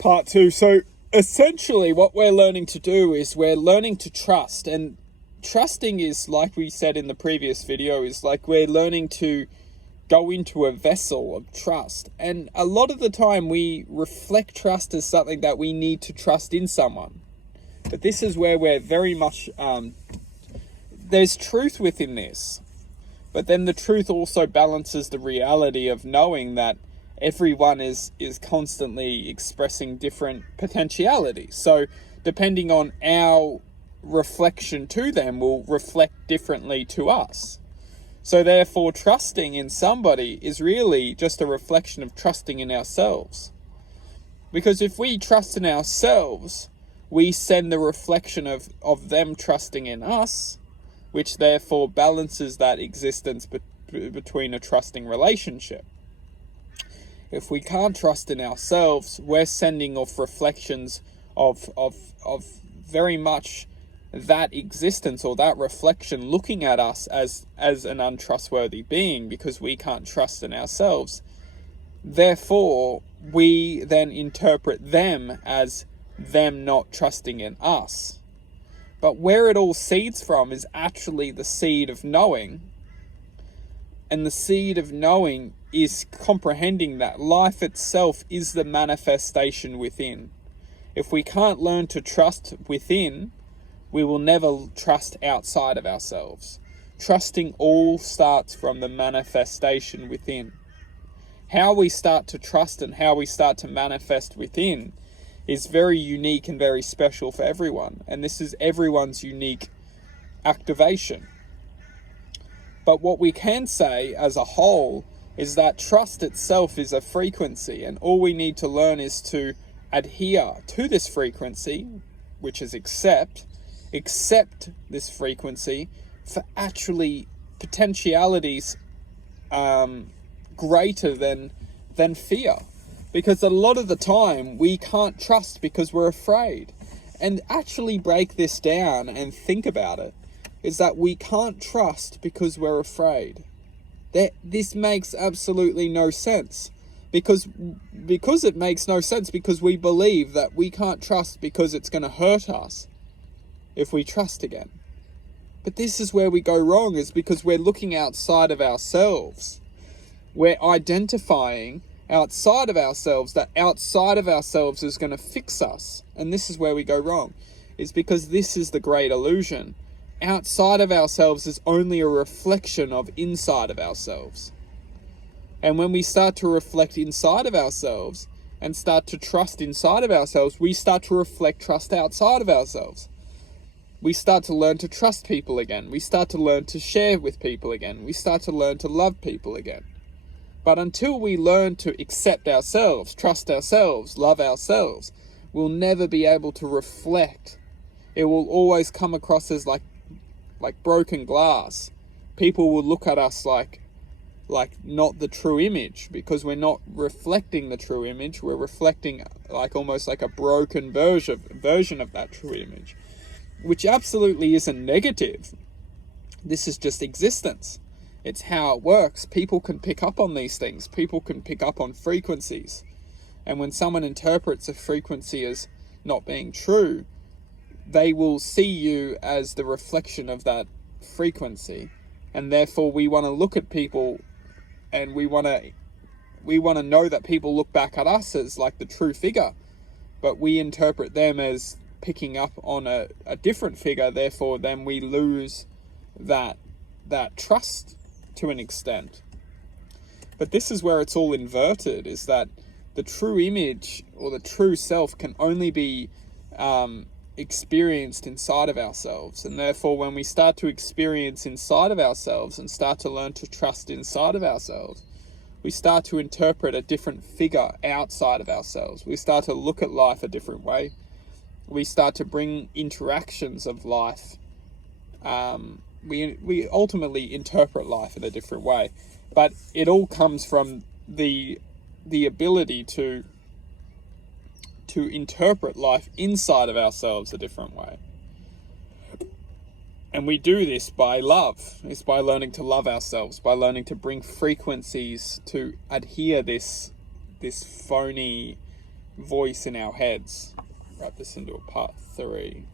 Part two. So essentially what we're learning to do is we're learning to trust. And trusting is, like we said in the previous video, is like we're learning to go into a vessel of trust. And a lot of the time we reflect trust as something that we need to trust in someone. But this is where we're very much, there's truth within this. But then the truth also balances the reality of knowing that everyone is constantly expressing different potentialities. So depending on our reflection to them will reflect differently to us. So therefore, trusting in somebody is really just a reflection of trusting in ourselves. Because if we trust in ourselves, we send the reflection of them trusting in us, which therefore balances that existence between a trusting relationship. If we can't trust in ourselves, we're sending off reflections of very much that existence or that reflection looking at us as an untrustworthy being, because we can't trust in ourselves. Therefore, we then interpret them as them not trusting in us. But where it all seeds from is actually the seed of knowing. And the seed of knowing is comprehending that life itself is the manifestation within. If we can't learn to trust within, we will never trust outside of ourselves. Trusting all starts from the manifestation within. How we start to trust and how we start to manifest within is very unique and very special for everyone. And this is everyone's unique activation. But what we can say as a whole is that trust itself is a frequency, and all we need to learn is to adhere to this frequency, which is accept this frequency for actually potentialities greater than fear. Because a lot of the time we can't trust because we're afraid. And actually break this down and think about it, is that we can't trust because we're afraid. This makes absolutely no sense. Because it makes no sense, because we believe that we can't trust because it's going to hurt us if we trust again. But this is where we go wrong, is because we're looking outside of ourselves. We're identifying outside of ourselves that outside of ourselves is going to fix us. And this is where we go wrong, is because this is the great illusion. Outside of ourselves is only a reflection of inside of ourselves. And when we start to reflect inside of ourselves and start to trust inside of ourselves, we start to reflect trust outside of ourselves. We start to learn to trust people again. We start to learn to share with people again. We start to learn to love people again. But until we learn to accept ourselves, trust ourselves, love ourselves, we'll never be able to reflect. It will always come across as like broken glass. People will look at us like not the true image, because we're not reflecting the true image. We're reflecting almost like a broken version of that true image, which absolutely isn't negative. This is just existence. It's how it works. People can pick up on these things. People can pick up on frequencies. And when someone interprets a frequency as not being true, they will see you as the reflection of that frequency. And therefore we want to look at people, and we want to know that people look back at us as like the true figure, but we interpret them as picking up on a different figure. Therefore then we lose that trust to an extent. But this is where it's all inverted, is that the true image or the true self can only be experienced inside of ourselves. And therefore when we start to experience inside of ourselves and start to learn to trust inside of ourselves, we start to interpret a different figure outside of ourselves. We start to look at life a different way. We start to bring interactions of life. We ultimately interpret life in a different way. But it all comes from the ability to interpret life inside of ourselves a different way. And we do this by love. It's by learning to love ourselves, by learning to bring frequencies to adhere this phony voice in our heads. Wrap this into a part 3.